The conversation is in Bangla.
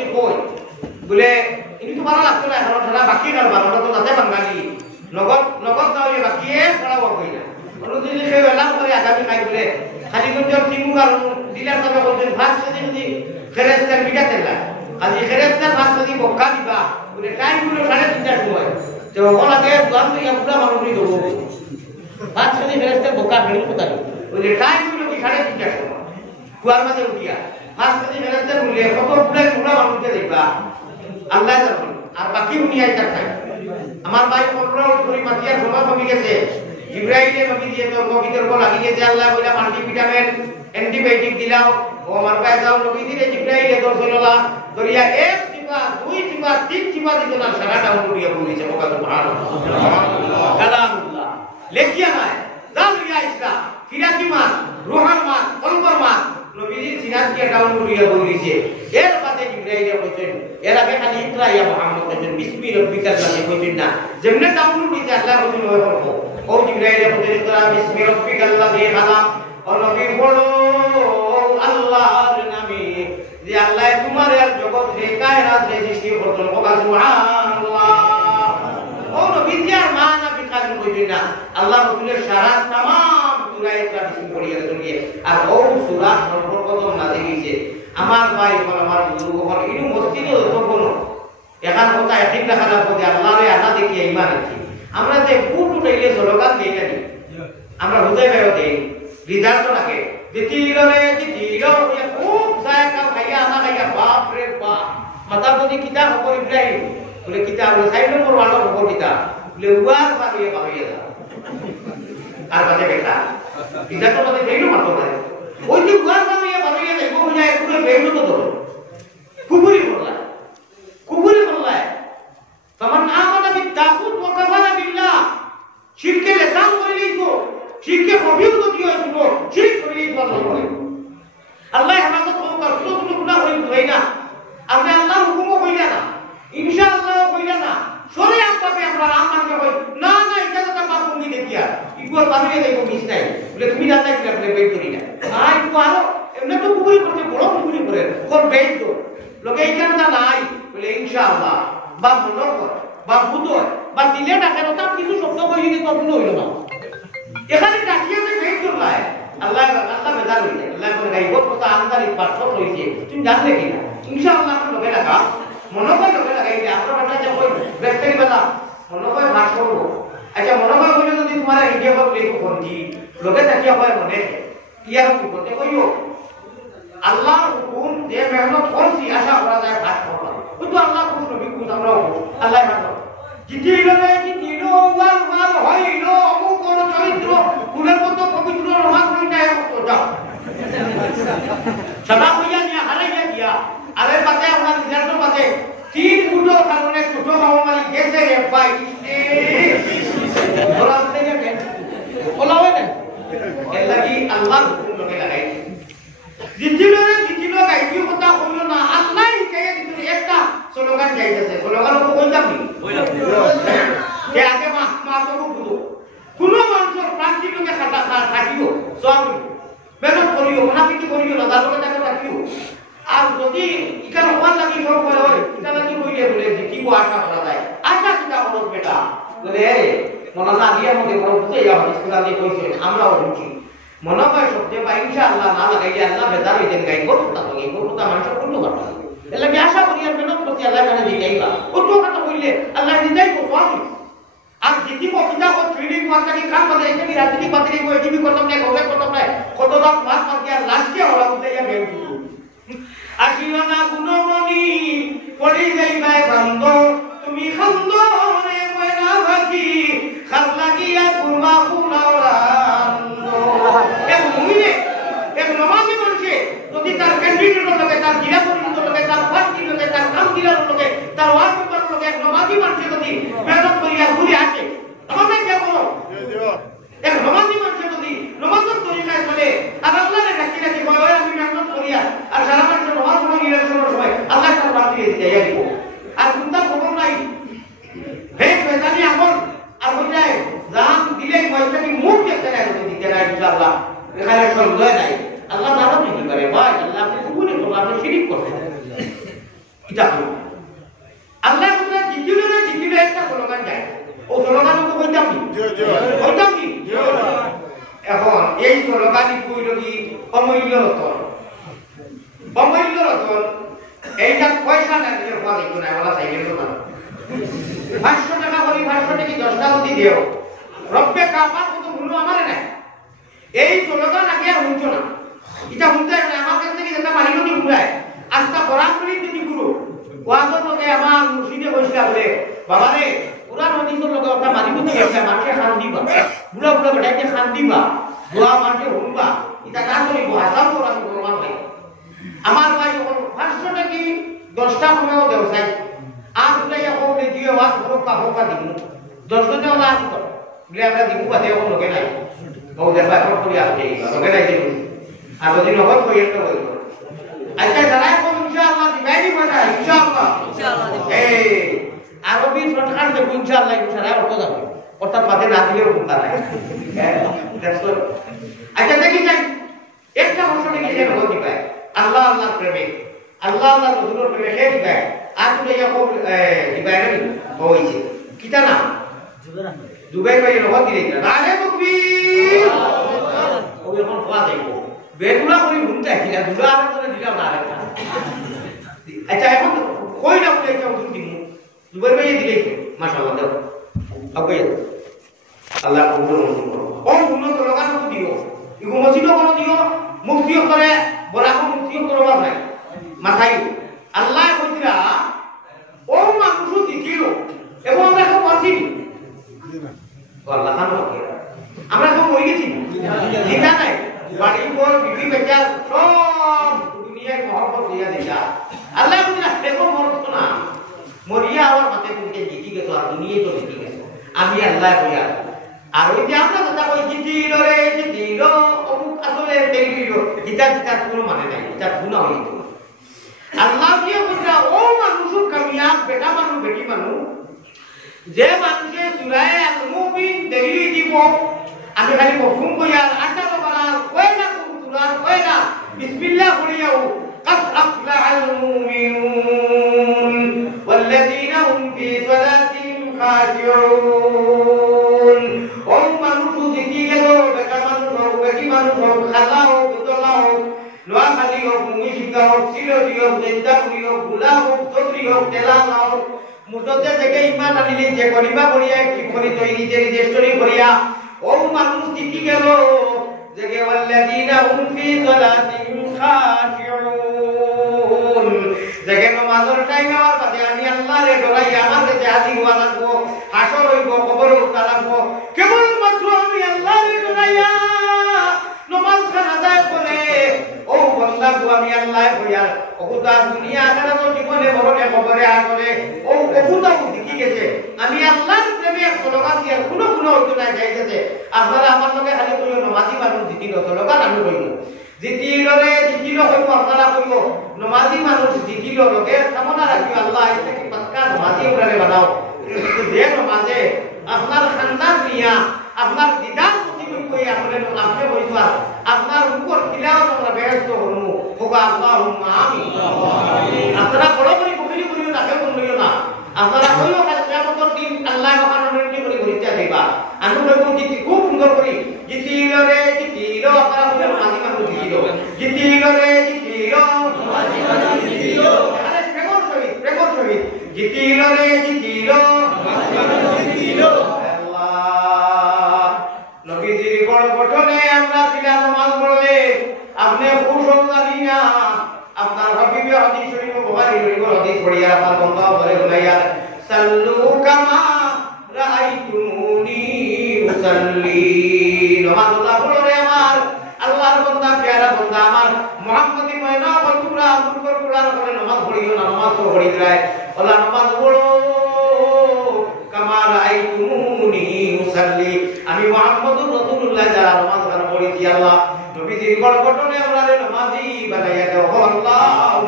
যদি কই বলে কিন্তু ভালো লাগতো না এখন ধারা বাকি না বারোটা তো তাতে বাঙালি নগদ নগদ তাহলে বাকিয়ে পড়াবো কই না অনুদিন সে এলাম করে আগামী খাই বলে খালিগঞ্জের তিমু কারণ ডিলার তবে বলছেন ফার্স্ট যদি খেরেস্তার বিকাতে লাগে আজ খেরেস্তার ফার্স্ট যদি বক্কা দিবা বলে টাইম গুলো 3:30টার সময় তো ওলা কে গান দিয়া পুরা মানুষই দেবো ফার্স্ট যদি খেরেস্তার বক্কা হেড়ি কোথায় বলে টাইম গুলো কি 3:30টার সময় কুয়ার মাঝে উঠিয়া ফার্স্ট যদি খেরেস্তার বলে কত পুরা মানুষকে দেখবা আল্লাহ জানে আর বাকি দুনিয়ায় থাকে আমার ভাই কন্ট্রোল করি মাতিয়ার সময় কমে গেছে জিব্রাইলে নবী দিয়ে তো নবীদের বল লাগি গেছে আল্লাহ বলে মাল্টিভিটামিন অ্যান্টিবায়োটিক দিলাও ও আমার ভাই যাও নবী দিয়ে জিব্রাইলে দর্শনলা দরিয়া এক চিপা দুই চিপা তিন চিপা দিতে না সারাটা উড়িয়ে বলেছে ওকা সুবহানাল্লাহ কালামুল্লাহ লেখিয়া নাই জালিয়া ইসলাম কিরাতি মাস রুহার মাস কলবর মাস নবীর সিরাত কে ডাউন করিয়া বলেছে এর বাদে জিব্রাইলে কইছেন এর আগে খালি ইকরা ইয়া মুহাম্মদ কইছেন বিসমি রাব্বিকাল লাযী কইছেন না যেমনে ডাউন করিতে আল্লাহ কইছেন ওই করব ও জিব্রাইলে কইছেন ইকরা বিসমি রাব্বিকাল লাযী খালাক ও নবী বলো আল্লাহর নামে যে আল্লাহ তোমার আর জগৎ রে কায়নাত রে সৃষ্টি করছেন ওয়া সুবহানাল্লাহ ও নবী জিয়া মানা বিকাল কইছেন না আল্লাহ রাসূলের সারা तमाम সূরা ইকরা বিসমি পড়িয়া দিয়ে আর ও সূরা সর্বপ্রথম নাযিল হইছে আমার ভাই আমার বুজুর্গ হল ইনু মসজিদে যত কোন এখান কথা ঠিক রাখা পদে আল্লাহরে আনা দেখি ঈমান আছে আমরা যে ফুট উঠাইলে স্লোগান দেই না আমরা হুদাই ভাইও দেই রিজাল্ট রাখে দিতিলরে দিতিল ইয়া খুব সায়া কাম খাইয়া আনা খাইয়া বাপ রে বাপ মাতা যদি কিতাব হবো ইব্রাহিম বলে কিতাব সাইড নম্বর ওয়ালা হবো কিতাব বলে উয়ার বাকিয়ে বাকিয়ে দা আর বাজে বেটা রিজাল্ট তো বাজে দেইলো মাত্র না ওই যে উয়ার বাকিয়ে বাকিয়ে দা কোন যায় পুরো বেগুলো তো ধরো কুবুরি বললা তখন আমাদের বিতাকুত ওয়া কাফারা বিল্লাহ শিরকে লেসান করে লিখো শিরকে কবিও তো দিও শুনো শিরক করে লিখো আল্লাহ হেফাজত করুক আর ছোট গুনাহ হই না আপনি আল্লাহর হুকুমও হইলা না ইনশাআল্লাহ হইলা না শরীয়ত পাবে আমরা আমাকে কই না না এটা তো বাপ তুমি দেখিয়া ইকুয়াল বানিয়ে দেবো মিস নাই বলে তুমি জানতা কি আপনি বের করি না আই তো আরো এমনি তো কুবুরি করতে বড় কুবুরি করে কোন বের তো লোকে এইখানটা নাই বলে ইনশাআল্লাহ বা মনে কর বা বুঝো বা দিলে ডাকে না তার কিছু শব্দ কই দিতে তো কোনো হইল না এখানে ডাকিয়ে যে বের করলায় আল্লাহ বেজার হইছে আল্লাহ করে গাইব কথা আমদানি পাঠক হইছে তুমি জানলে কি না ইনশাআল্লাহ আপনি লোকে লাগা মনে কর লোকে লাগাইলে আপনার বাটা যে কই ব্যক্তির বেলা মনে কর ভাগ করব আচ্ছা মনে কর বলে যদি তোমার ইন্ডিয়া কর লেখো কোনটি লোকে তাকিয়া হয় মনে ইয়ার করতে কইও আল্লাহর হুকুম যে মেহনত করছি আশা করা যায় ভাগ করবা ওই তো আল্লাহ কোন নবী কোন আমরা আল্লাহ ভাগ জিতিল ওয়াল হইল অমুক কোন চরিত্র কুলের মতো পবিত্র রহমান কই না মতো যাও সদা হইয়া নিয়া হারাইয়া দিয়া আরে পাতে আমরা রিজাল্ট পাতে তিন গুটো কারণে ছোট মহামারী গেছে রে ভাই ওরা থেকে গেল বলা হয় না এর লাগি আল্লাহর হুকুম লগে লাগাই জিতিল গাইকিও কথা কইলো না আল্লাহ কে দিতে একটা স্লোগান গাইতেছে স্লোগান কো কই যাবি কে আগে মা তো বুঝো কোন মানুষের প্রান্তিক লোকে খাটা থাকিও সব মেহনত করিও মুনাফিকি করিও না দাদুকে তাকে রাখিও আর যদি ইকার ওয়ান লাগি সব কয় হয় এটা লাগি কইলে বলে যে কি কো আশা করা যায় আশা কিটা হলো বেটা বলে আরে মনে না দিয়া মতে বড় বুঝে ইয়া হাসপাতাল দিয়ে কইছে আমরাও ঢুকি মনে হয় শব্দে বা ইনশাআল্লাহ না লাগাইলে আল্লাহ বেজার হইতে গাইব তা তো এই কথা মানুষ করতে পারবে এলা কি আশা করি আর মেহনত করতে আল্লাহ মানে দিতেইবা ওটো কথা কইলে আল্লাহ দিতেই কো আমি আর যদি কবিতা কো ট্রেনিং মার্কেটিং কাম করে এই কি রাজনীতি পাত্রী কো এটিভি করতাম না গোলে করতাম না কত দাম মাস মাস আর লাস্টে হলা উঠাইয়া বের দিও আশিওনা গুণমণি পড়ি যাইবা বন্ধ তুমি খন্দ রে ময়না ভাগি খাল লাগিয়া কুরমা কুলাওলা এক মুমিনে এক নমাজি মানুষে যদি তার ক্যান্ডিডেটের লগে তার জিলা পরিচিত লগে তার পার্টির লগে তার কাউন্সিলর লগে তার ওয়ার্ড মেম্বার লগে এক নমাজি মানুষে যদি মেহনত করিয়া ঘুরে আসে আমাকে কে বলো এক নমাজি মানুষে যদি নমাজের তরিকায় চলে আর আল্লাহরে ডাকি ডাকি কয় আমি মেহনত করিয়া আর সারা মানুষের নমাজ পড়া নিরসনের সময় আল্লাহ তার বাদ দিয়ে দিয়ে দিব আর চিন্তা খবর নাই হে বেজানি আমল আর বললাই জান দিলে কয়টানি মুখ দেখতে নাই দিতে নাই ইনশাআল্লাহ এখানে সন্দেহ নাই আল্লাহ তাআলা কি করে ভাই আল্লাহ আপনি কুবুরি করবেন আপনি শিরক করবেন এটা আল্লাহ তোমরা জিকিরে একটা স্লোগান যায় ও স্লোগান তো কইতাম নি এখন এই স্লোগানই কইল কি অমূল্য রতন এইটা পয়সা না দিয়ে হওয়া দেখো না ওরা চাইলে তো না 500 টাকা বলি 500 টাকা 10টা অতি দিও রব্বে কাবার কত মূল্য আমারে নাই এই স্লোগান আগে আর হইতো না এটা হইতো না আমার কাছ থেকে যেটা মানিলো নি ঘুরায় আস্তা বরাবরই তুমি গুরু ওয়াজর লগে আমার মুর্শিদে কইছিলা বলে বাবা রে কুরআন হাদিসের লগে ওটা মানিব তো গেছে মাকে খান দিবা বুড়া বেটাকে খান দিবা দোয়া মাকে হুনবা এটা না করিব হাসাব কোরআন কোরআন নাই আমার ভাই 500 টাকা 10টা কমেও দেও চাই আজ লাইয়া কোনে দিয়ে ওয়াজ হোকা দিমু 10 জনে ওলা আছে তো বলে আমরা দিমু বাদে ও লগে নাই ও দেখবা কোন করি আছে লগে নাই দিমু আর যদি নগদ কই একটা কই আচ্ছা জানাই কোন ইনশাআল্লাহ দিবাই বলা ইনশাআল্লাহ এই আরবি সরকার যে ইনশাআল্লাহ ইনশাআল্লাহ অর্থ যাবে অর্থাৎ মাঝে না দিলেও কোনটা নাই দেখো আচ্ছা দেখি যাই একটা বছর থেকে যে নগদ দিবাই আল্লাহ প্রেমে আল্লাহ রাসূলের প্রেমে হে দিবাই আর তো ইয়া কো দিবাই না হইছে কিটা না দুবাই ভাই নগদ দিলে না নারে তাকবীর ও যখন কোয়া দেবো বেগুলা করি হুনটা কিনা দুলা আর করে দিলাম না আরেকটা আচ্ছা এখন কই না বলে কেউ দিমু দুবাই ভাই দিলে মাশাআল্লাহ দাও আগে আল্লাহ কবুল করুন ও উন্নত লাগানো দিও ইগো মসজিদও কোন দিও মুফতিও করে বড়াকো মুফতিও করবার নাই মাথায় আল্লাহ কইরা ও মানুষ দিছিল এবং আমরা কেউ পারছি আল্লাহ খান আমরা কেউ মরে গেছি জিন্দা নাই বাড়ি পর বিবি বেচা সব দুনিয়ার মহব্বত দিয়া দিলা আল্লাহ কইরা দেখো মরছ না মরিয়া আমার মাথায় তুমি জিতি গেছো আর দুনিয়ায় তো জিতি গেছো আমি আল্লাহ কইয়া আর ওই যে আমরা কথা কই জিতিল রে জিতিল অমুক আসলে তেলিল এটা কোনো মানে নাই এটা গুনাহ হইত আল্লাহ কি কইরা ও মানুষের কামিয়াব বেটা মানুষ বেটি মানুষ যে মানুষে সূরা আল-মুমিন দেলি দিব আমি খালি মফহুম কইয়া আটা বালা কইনা সূরা কইনা বিসমিল্লাহ কইয়াও قد أفلح المؤمنون والذين هم في صلاتهم خاشعون ওম মানুষ জিতি গেল বেটা মানুষ হোক বেটি মানুষ হোক খালা হোক উতলা হোক লোয়া খালি হোক মুমিশিকা হোক সিলদি হোক জেদ্দাপুরি হোক গুলা হোক চৌধুরী হোক তেলা হোক মুর্ততে থেকে ইমান আনিলে যে কলিমা করিয়া কি করি তৈরি যে রেজিস্ট্রি করিয়া ওম মানুষ জিতি গেল যে ওয়াল্লাযিনা হুম ফি সালাতিহিম খাশিউন যে নামাজের টাইম আমার কাছে আমি আল্লাহরে ডরাই আমার কাছে হাজির হওয়া লাগবো হাসর হইব কবর উঠা লাগবো কেবল মাত্র আমি আল্লাহরে ডরাইয়া নামাজ খানা আদায় করে ও বান্দা গো আমি আল্লাহ কইয়া ওটা দুনিয়া আখিরাত জীবনে মরণে কবরে আসরে ও ওটা দেখি গেছে আমি আল্লাহর প্রেমে স্লোগান দিয়া কোনো হইতো না যাইতেছে আপনারা আমার লগে খালি কইও নামাজি মানুষ জিতিল স্লোগান আমি কইব জিতিল হইব আপনারা কইব নামাজি মানুষ জিতিল লগে কামনা রাখিও আল্লাহ এটা কি পাক্কা নামাজি ওরে বানাও যে নামাজে আপনার খানদান নিয়া আপনার দিদার প্রতি কই আপনি আপনি কইবা আপনার উপর কিলাও আমরা বেহেশত হমু হোগা আল্লাহুম্মা আমিন আপনারা বড় করে কইলি কইও না কেউ কইও না আপনারা কইও কাল কিয়ামতের দিন আল্লাহ মহানের নিকট করে ঘুরিতে যাইবা আমি কইব কি খুব সুন্দর করি জিতিল রে জিতিল আপনারা কইও নামাজি মানুষ জিতিল রে জিতিল নামাজি মানুষ জিতিল আরে প্রেমর সহিত জিতিল রে জিতিল নামাজি মানুষ জিতিল নবীজির বড় গঠনে আমরা তিলা নামাজ পড়লে আপনি খুশ জানি না আপনার হাবিবে হাদিস শরীফ বুখারী শরীফ হাদিস পড়িয়া আপনার বন্ধা বলে উলাইয়া সাল্লু কামা রাআইতুমুনি উসাল্লি নামাজ পড়লে আমার আল্লাহর বান্দা প্যারা বান্দা আমার মুহাম্মদি ময়না বন্ধুরা মুকর কুরআন পড়ে নামাজ পড়িও নামাজ তো পড়ি যায় আল্লাহ নামাজ পড়ো কামা রাআইতুমুনি উসাল্লি আমি মুহাম্মদুর রাসূলুল্লাহ যারা নামাজ পড়ি আল্লাহ নবীজির গঠনে আমরা নামাজি বানাইয়া দাও আল্লাহ